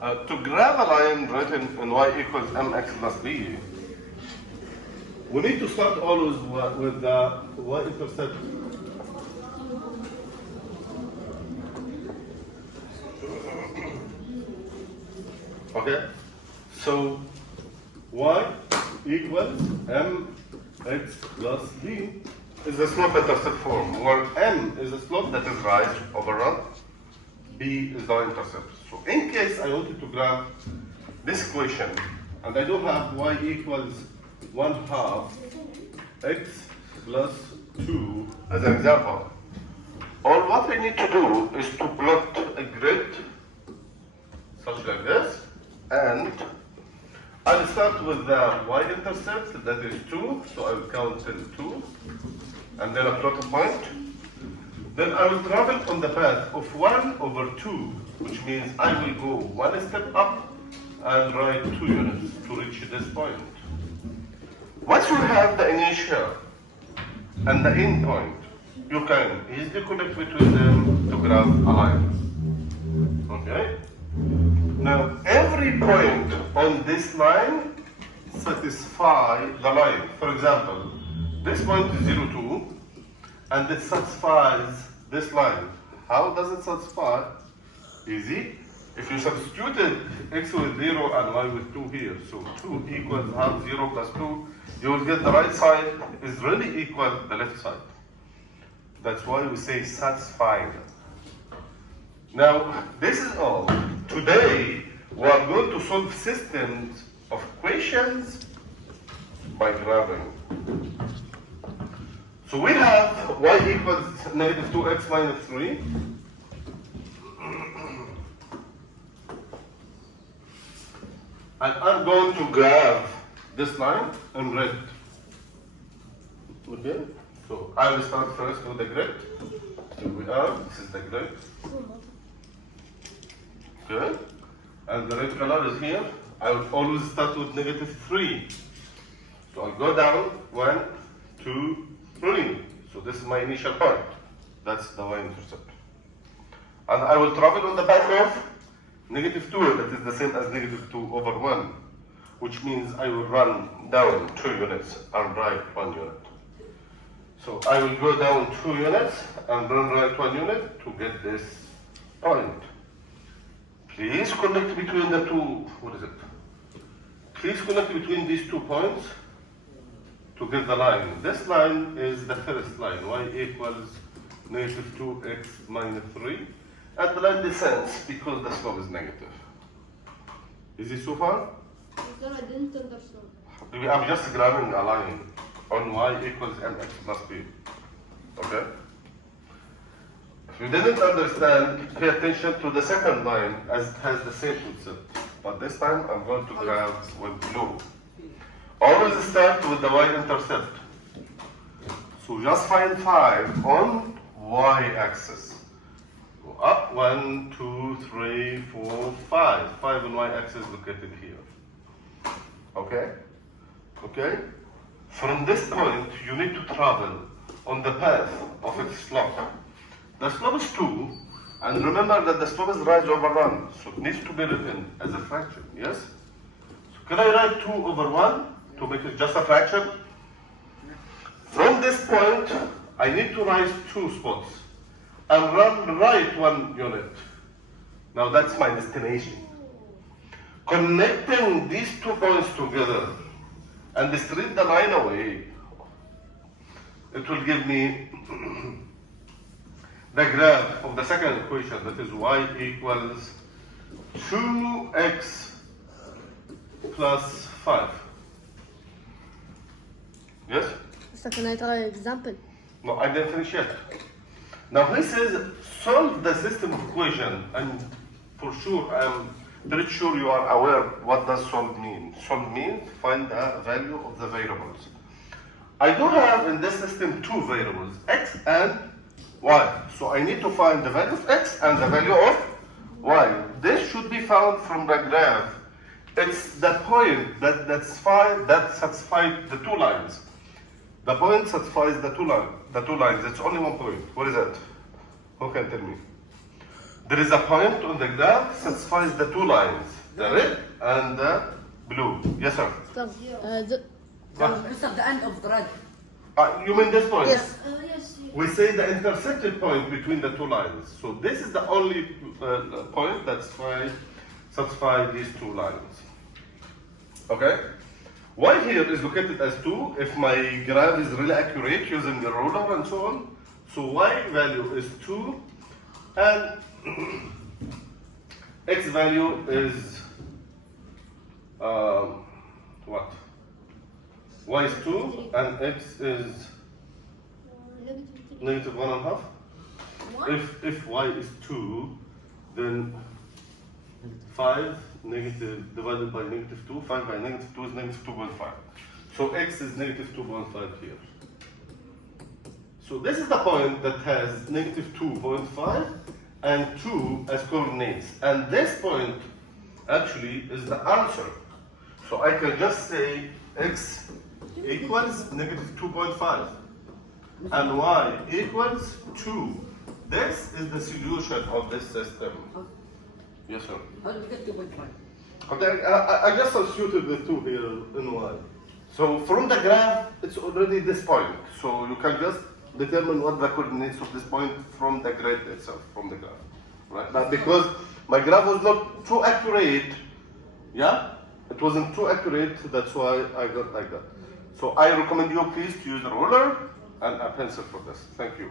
To graph a line written in y equals mx plus b, we need to start always with the y-intercept. Okay, so y equals mx plus b is the slope-intercept form, where m is the slope that is rise over run, b is the intercept. So in case I wanted to graph this equation, and I do have y equals 1/2 x plus 2 as an example, all what I need to do is to plot a grid such like this, and I'll start with the y-intercept, that is 2, so I will count till 2, and then I plot a point. Then I will travel on the path of 1/2, which means I will go one step up and ride 2 units to reach this point. Once you have the initial and the end point, you can easily connect between them to graph a line. Okay? Now, every point on this line satisfies the line. For example, this point is 0, 2, and it satisfies this line. How does it satisfy? Easy. If you substituted x with 0 and y with 2 here, so 2 equals half 0 plus 2, you will get the right side is really equal to the left side. That's why we say satisfying. Now, this is all. Today, we are going to solve systems of equations by graphing. So we have y equals negative 2x minus 3. And I'm going to graph this line in red. Okay? So I will start first with the grid. Here we are. This is the grid. Okay? And the red color is here. I will always start with negative 3. So I'll go down 1, 2, 3. So this is my initial point. That's the y-intercept. And I will travel on the path of negative 2, that is the same as negative 2/1, which means I will run down 2 units and right 1 unit. So I will go down 2 units and run right 1 unit to get this point. Please connect between the two, Please connect between these 2 points to get the line. This line is the first line, y equals negative 2x minus 3. And the line descends because the slope is negative. Is it so far? Sir, I didn't understand. I'm just grabbing a line on y equals mx plus b. Okay? If you didn't understand, pay attention to the second line as it has the same concept. But this time I'm going to grab with blue. Always start with the y-intercept. So just find 5 on y-axis. Go up 1, 2, 3, 4, 5. 5 on y-axis located here. Okay? Okay? From this point, you need to travel on the path of its slope. The slope is 2, and remember that the slope is rise over run, so it needs to be written as a fraction, yes? So can I write 2/1 to make it just a fraction? From this point, I need to rise 2 spots and run right 1 unit. Now that's my destination. Connecting these 2 points together and straight the line away, it will give me the graph of the second equation, that is y equals 2x plus 5. Yes? So can I try an example? No, I didn't finish yet. Now he says solve the system of equation, and for sure I'm pretty sure you are aware what does solve mean. Solve means find the value of the variables. I do have in this system 2 variables, x and y. So I need to find the value of x and the value of y. This should be found from the graph. It's the point that satisfies the 2 lines. The point satisfies the two lines. It's only 1 point. What is that? Who can tell me? there is a point on the graph satisfies the two lines, the red and the blue. Yes, sir. Stop. Mr. the end of the red. You mean this point? Yes. Yes. We say the intersected point between the two lines. So this is the only point that satisfies these two lines. Okay? Y here is located as 2 if my graph is really accurate using the ruler and so on. So Y value is 2 and X value is what? Y is 2 and X is negative 1.5. If Y is 2, then 5 negative divided by negative 2, 5 by negative 2 is negative 2.5. So X is negative 2.5 here. So this is the point that has negative 2.5 and 2 as coordinates. And this point actually is the answer. So I can just say X equals negative 2.5 and Y equals 2. This is the solution of this system. Yes, sir. How do we get 2.5? Okay, I just substituted the 2 here in Y. So from the graph, it's already this point. So you can just determine what the coordinates of this point from the grid itself, from the graph. Right? But because my graph was not too accurate, yeah? It wasn't too accurate, that's why I got like that. So I recommend you please to use a ruler and a pencil for this. Thank you.